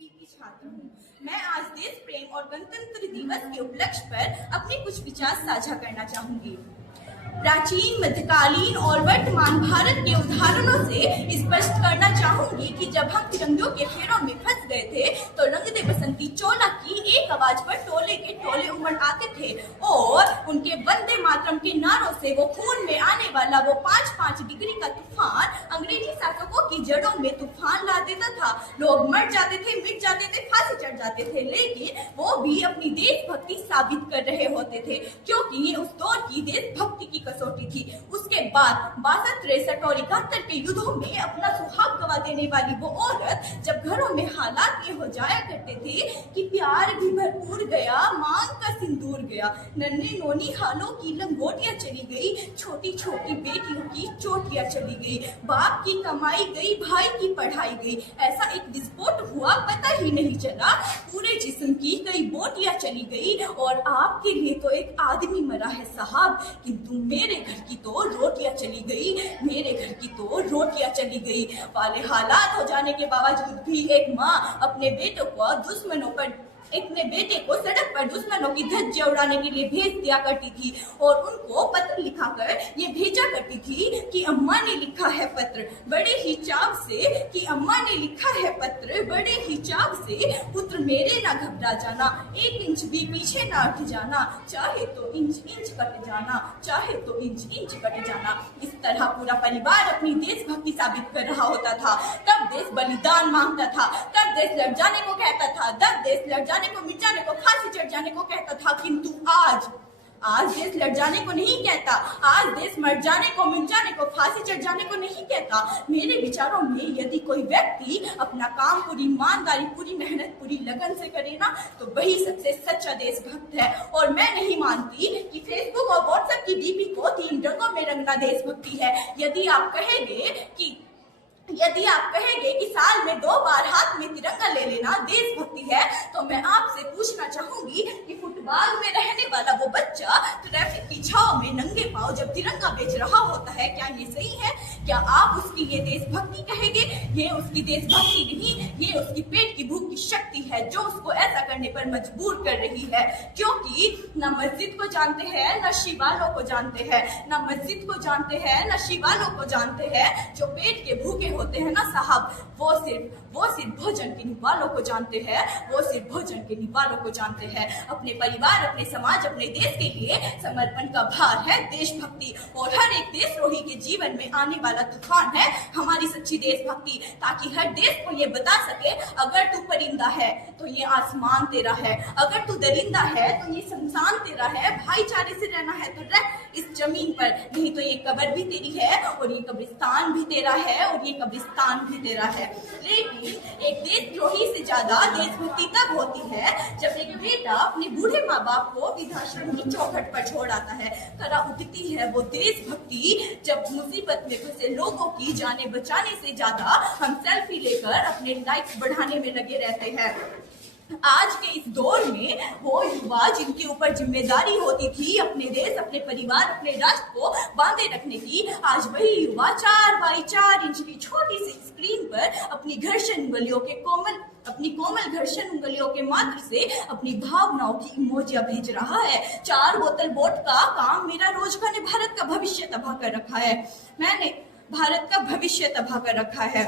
की छात्र हूँ। मैं आज देश प्रेम और गणतंत्र दिवस के उपलक्ष्य पर अपने कुछ विचार साझा करना चाहूंगी। प्राचीन, मध्यकालीन और वर्तमान भारत के उदाहरणों से स्पष्ट करना चाहूंगी कि जब हम तिरंगों के फेरों में फंस गए थे तो रंग दे बसंती चोला की एक आवाज पर टोले के टोले उमड़ आते थे और उनके वंदे मातरम के नारों से वो खून में आने वाला वो 5-5 डिग्री का तूफान अंग्रेजी शासकों की जड़ों में तूफान ला देता था। लोग मर जाते थे, मिट जाते थे, फांसी चढ़ जाते थे, लेकिन वो भी अपनी देशभक्ति साबित कर रहे होते थे, क्योंकि ये उस दौर की देशभक्ति की कसौटी थी। उसके बाद 62, 63 और 71 के युद्धों में अपना सुहाग गवा देने वाली वो औरत जब घरों में हालात ये हो जाया करते थे कि प्यार भी भरपूर गया, मांग का सिंदूर गया, नन्हे नोनी हालों की लंगोटियां चली गई, छोटी छोटी बेटियों की चोटियां चली गई, बाप की कमाई गई, भाई की पढ़ाई गई, ऐसा एक विस्फोट हुआ पता ही नहीं चला, पूरे जिस्म की कई बोटियां चली गई और आपके लिए तो एक आदमी मरा है साहब, किंतु मेरे घर की तो रोटियां चली गई, मेरे घर की तो रोटियां चली गई वाले हालात हो जाने के बावजूद भी एक माँ अपने बेटों को अपने बेटे को सड़क पर दुश्मनों की धज्जियां उड़ाने के लिए भेज दिया करती थी और उनको पत्र लिखाकर ये भेजा करती थी कि अम्मा ने लिखा है पत्र बड़े ही चाव से, कि अम्मा ने लिखा है पत्र बड़े ही चाव से, पुत्र मेरे ना घबरा जाना, 1 इंच भी पीछे ना हट जाना, चाहे तो इंच इंच कट जाना, चाहे तो इंच इंच कट जाना। इस तरह पूरा परिवार अपनी देशभक्ति साबित कर रहा होता था। तब देश बलिदान मांगता था, तब देश लड़ जाने को कहता था, तब देश लड़ जाने को, मिट जाने को, फांसी चढ़ जाने को कहता था, किंतु आज देश लड़ जाने को नहीं कहता, आज देश मर जाने को, मिट जाने को, फांसी चढ़ जाने को नहीं कहता। मेरे विचारों में यदि कोई व्यक्ति अपना काम पूरी ईमानदारी, पूरी मेहनत, पूरी लगन से करे ना, तो वही सबसे सच्चा देशभक्त है। और मैं नहीं मानती कि फेसबुक और व्हाट्सएप की डीपी को 3 रंगों में रंगना देशभक्ति है। यदि आप कहेंगे कि साल में 2 बार हाथ में तिरंगा ले लेना देशभक्ति है, तो मैं आपसे पूछना चाहूंगी कि फुटबॉल में रहने वाला वो बच्चा ट्रैफिक की छाव में नंगे पांव जब तिरंगा बेच रहा होता है, क्या ये सही है? क्या आप उसकी ये देशभक्ति कहेंगे? ये उसकी देशभक्ति नहीं, ये उसकी पेट की भूख की शक्ति है जो उसको ऐसा करने पर मजबूर कर रही है, क्योंकि न मस्जिद को जानते हैं, न शिवालों को जानते हैं, न मस्जिद को जानते हैं, न शिवालों को जानते हैं। जो पेट के भूखे होते हैं ना साहब, वो सिर्फ भोजन के निवालों को जानते हैं, वो सिर्फ भोजन के निवालों को जानते हैं। अपने परिवार, अपने समाज, अपने देश के लिए समर्पण का भार है देशभक्ति, और हर एक देशद्रोही के जीवन में आने वाला तूफान है हमारी सच्ची देशभक्ति, ताकि हर देश को ये बता सके, अगर तू परिंदा है तो ये आसमान तेरा है, अगर तू दरिंदा है तो ये शमशान तेरा है, भाईचारे से रहना है तो रह इस जमीन पर, नहीं तो ये कब्र भी तेरी है और ये कब्रिस्तान भी तेरा है और ये कब्रिस्तान भी तेरा है। लेकिन एक देशद्रोही से ज्यादा देशभक्ति तब होती है जब एक बेटा अपने बूढ़े माँ बाप को वृद्धाश्रम की चौखट पर छोड़ आता है। तरह उठती है वो देशभक्ति जब मुसीबत में फंसे लोगों की जाने बचाने से ज्यादा हम सेल्फी लेकर अपने लाइक्स बढ़ाने में लगे रहते हैं। आज के इस दौर में वो युवा जिनके ऊपर जिम्मेदारी होती थी अपने देश, अपने परिवार, अपने राष्ट्र को बांधे रखने की, आज वही युवा 4x4 इंच की छोटी सी स्क्रीन पर अपनी कोमल घर्षण उंगलियों के मात्र से अपनी भावनाओं की इमोजियां भेज रहा है। 4 बोतल वोट का काम मेरा रोज का ने भारत का भविष्य तबाह कर रखा है। मैंने भारत का भविष्य तबाह कर रखा है।